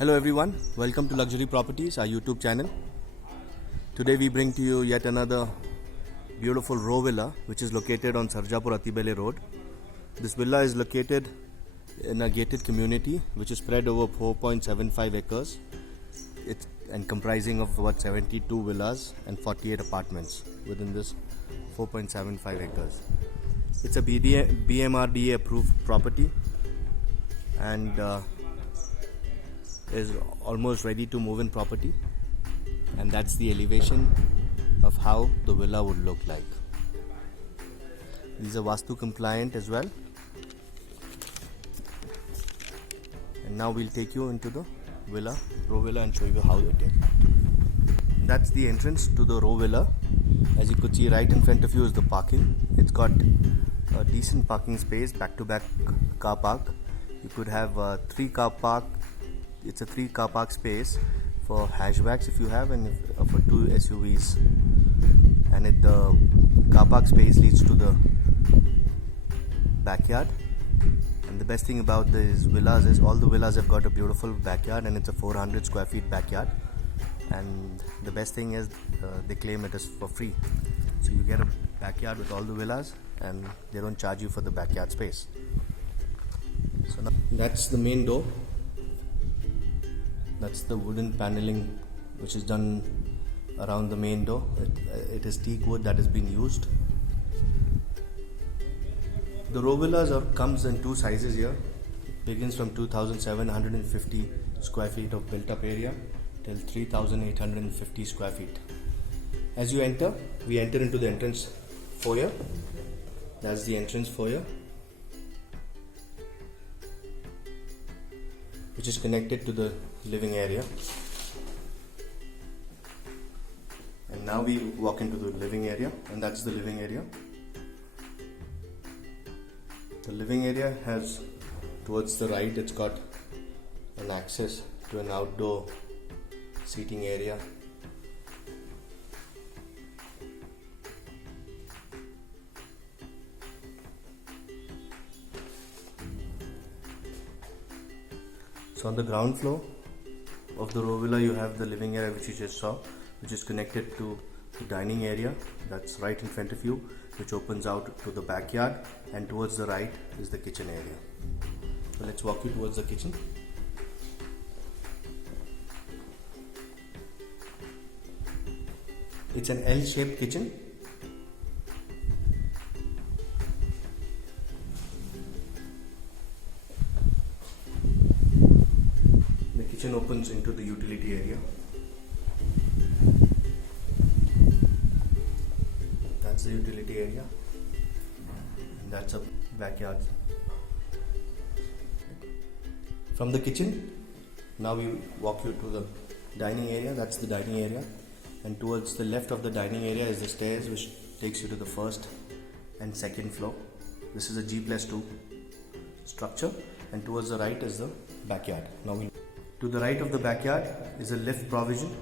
Hello everyone, welcome to Luxury Properties, our YouTube channel. Today we bring to you yet another beautiful row villa which is located on Sarjapur Atibele Road. This villa is located in a gated community which is spread over 4.75 acres and comprising of about 72 villas and 48 apartments within this 4.75 acres. It's a BMRDA approved property and is almost ready to move in property, and that's the elevation of how the villa would look like. These are Vastu compliant as well. And now we'll take you into the villa, row villa, and show you how it is. That's the entrance to the row villa. As you could see, right in front of you is the parking. It's got a decent parking space, back-to-back car park. You could have three car park. It's a 3 car park space for hatchbacks if you have, and for 2 SUVs. And the car park space leads to the backyard. And the best thing about these villas is all the villas have got a beautiful backyard, and it's a 400 square feet backyard. And the best thing is they claim it is for free. So you get a backyard with all the villas, and they don't charge you for the backyard space. So now that's the main door. That's the wooden paneling which is done around the main door. It is teak wood that has been used. The row villas comes in 2 sizes here. It begins from 2,750 square feet of built up area till 3,850 square feet. As you enter, we enter into the entrance foyer. That's the entrance foyer, which is connected to the living area. And now we walk into the living area, and that's the living area. The living area has, towards the right, it's got an access to an outdoor seating area. So on the ground floor of the row villa, you have the living area which you just saw, which is connected to the dining area that's right in front of you, which opens out to the backyard, and towards the right is the kitchen area. So let's walk you towards the kitchen. It's an L-shaped kitchen. The kitchen opens into the utility area. That's the utility area, and that's a backyard. From the kitchen, now we walk you to the dining area. That's the dining area, and towards the left of the dining area is the stairs which takes you to the first and second floor. This is a G+2 structure, and towards the right is the backyard. To the right of the backyard is a lift provision.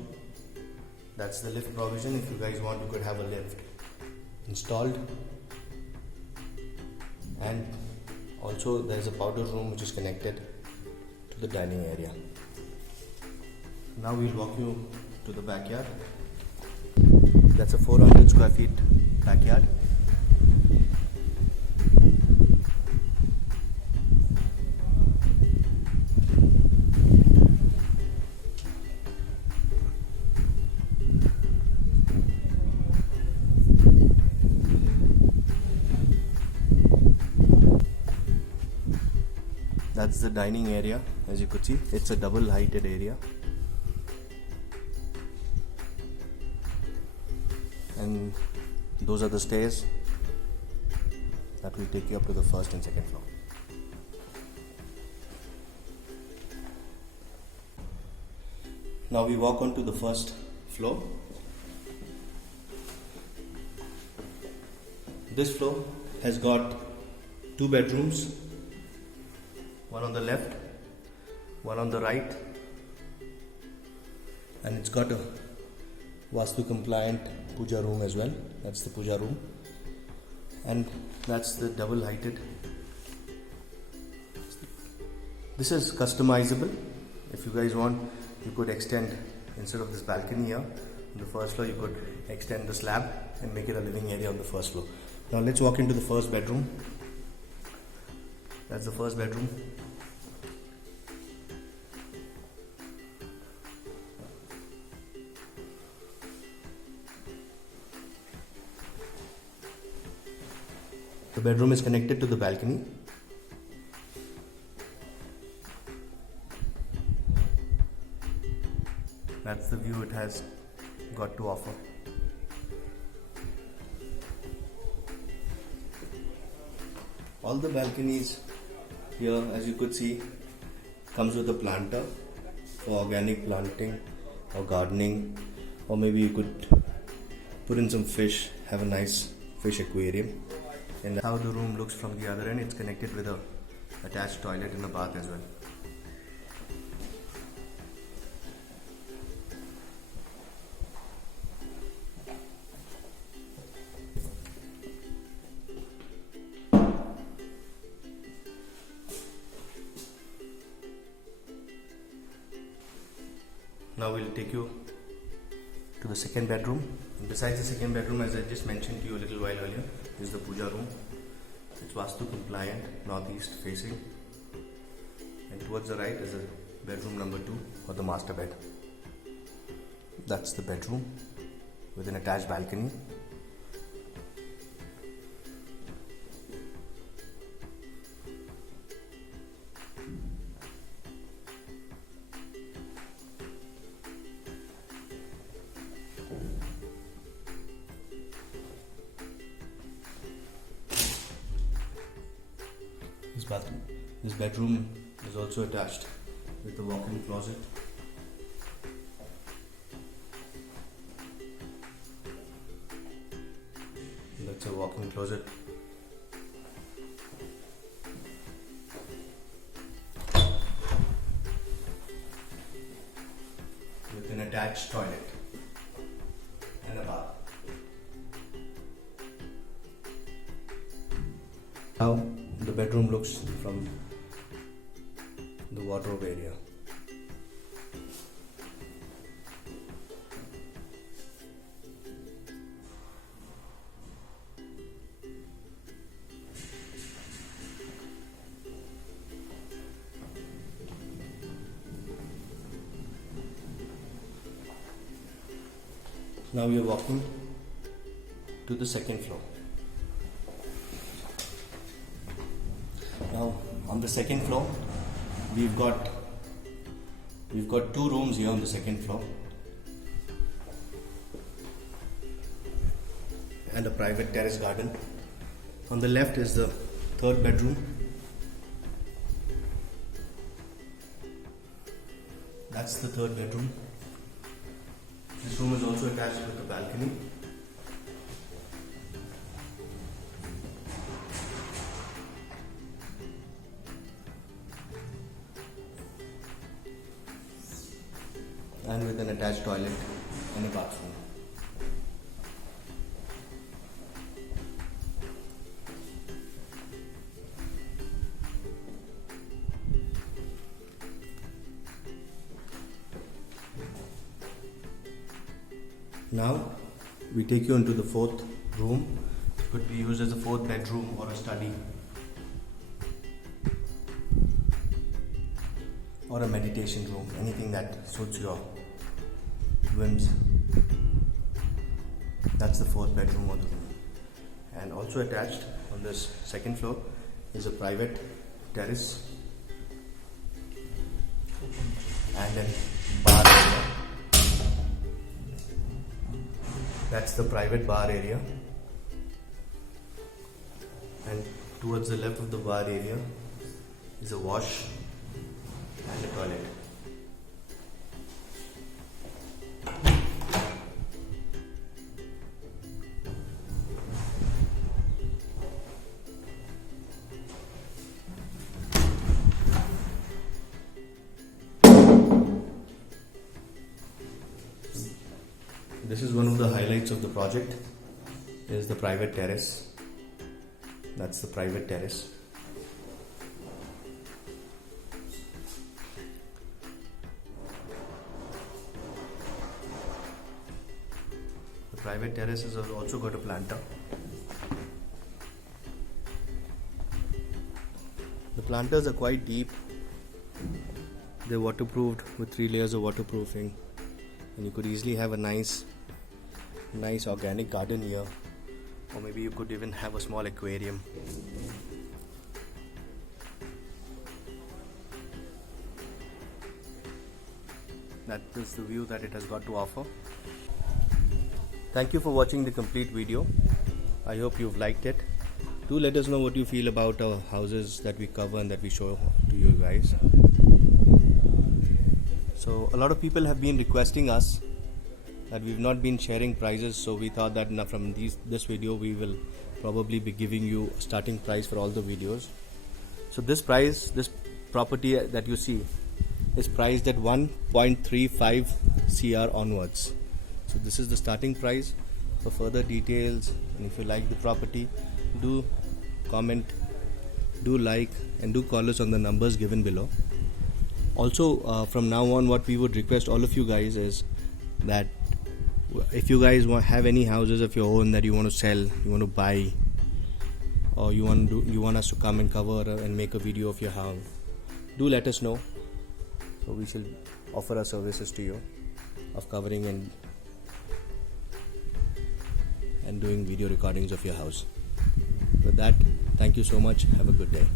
That's the lift provision. If you guys want, you could have a lift installed. And also there's a powder room which is connected to the dining area. Now we'll walk you to the backyard. That's a 400 square feet backyard. That's the dining area. As you could see, it's a double heighted area, and those are the stairs that will take you up to the first and second floor. Now we walk on to the first floor. This floor has got 2 bedrooms, one on the left, one on the right, and it's got a Vastu compliant puja room as well. That's the puja room, and that's the double heighted. This is customizable. If you guys want, you could extend, instead of this balcony here on the first floor, you could extend the slab and make it a living area on the first floor. Now let's walk into the first bedroom. That's the first bedroom. The bedroom is connected to the balcony. That's the view it has got to offer. All the balconies here, as you could see, comes with a planter for organic planting or gardening, or maybe you could put in some fish, have a nice fish aquarium. And how the room looks from the other end, it's connected with a attached toilet and a bath as well. Now we'll take you to the second bedroom. And besides the second bedroom, as I just mentioned to you a little while earlier, is the puja room. It's Vastu compliant, northeast facing. And towards the right is a bedroom number 2 or the master bed. That's the bedroom with an attached balcony. This bedroom is also attached with a walk-in closet. That's a walk-in closet. With an attached toilet and a bath. Now the bedroom looks from the wardrobe area. Now we are walking to the second floor. Now on the second floor, we've got 2 rooms here on the second floor and a private terrace garden. On the left is the third bedroom. That's the third bedroom. This room is also attached with a balcony. And with an attached toilet and a bathroom. Now we take you into the fourth room. It could be used as a fourth bedroom or a study or a meditation room, anything that suits your whims. That's the fourth bedroom of the room. And also attached on this second floor is a private terrace and then bar area. That's the private bar area. And towards the left of the bar area is a wash and a toilet. This is one of the highlights of the project, is the private terrace. That's the private terrace. private terraces have also got a planter. The planters are quite deep. They're waterproofed with 3 layers of waterproofing, and you could easily have a nice organic garden here, or maybe you could even have a small aquarium. That is the view that it has got to offer. Thank you for watching the complete video. I hope you've liked it. Do let us know what you feel about our houses that we cover and that we show to you guys. So a lot of people have been requesting us that we've not been sharing prices, so we thought that from this video we will probably be giving you a starting price for all the videos. So this property that you see is priced at 1.35 CR onwards. So this is the starting price. For further details, and if you like the property, do comment, do like, and do call us on the numbers given below. Also, from now on, what we would request all of you guys is that if you guys have any houses of your own that you want to sell, you want to buy, or you want us to come and cover and make a video of your house, do let us know. So we shall offer our services to you of covering and doing video recordings of your house. With that, thank you so much. Have a good day.